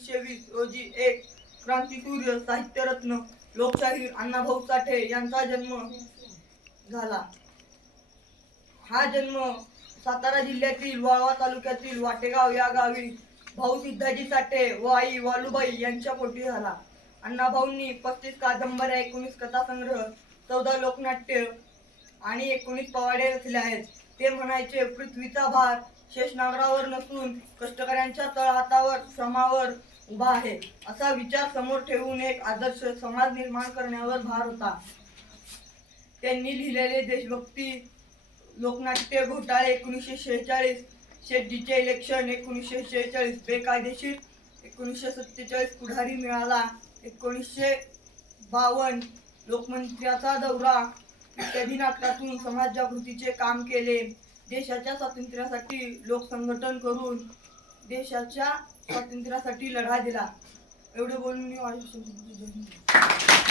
1920 रोजी एक क्रांतीसूर्य, साहित्यरत्न, लोकशाहीर अण्णाभाऊ साठे यांचा जन्म झाला. हा जन्म सातारा जिल्ह्यातील वाळवा तालुक्यातील वाटेगाव या गावी भाऊ सिद्धाजी साठे व आई वालुबाई यांच्या पोटी झाला. अण्णाभाऊंनी 35 कादंबऱ्या, 19 कथासंग्रह, 14 लोकनाट्य आणि 19 पोवाडे रचले आहेत. ते म्हणायचे, पृथ्वीचा भार शेषनागावर नसून कष्टकऱ्यांच्या तळहातावर, श्रमावर उभा आहे, असा विचार समोर ठेवून एक आदर्श समाज निर्माण करण्यावर भार होता. त्यांनी लिहिलेले देशभक्ती लोकनाट्य घोटाळे 1946, शेटजीचे इलेक्शन 1946, बेकायदेशीर 1947, पुढारी मिळाला 1952, लोकमंत्र्याचा दौरा इत्यादी नाटकातून समाज जागृतीचे काम केले. देशाच्या स्वातंत्र्यासाठी लोकसंघटन करून देशाच्या स्वातंत्र्यासाठी लढा दिला. एवढे बोलून मी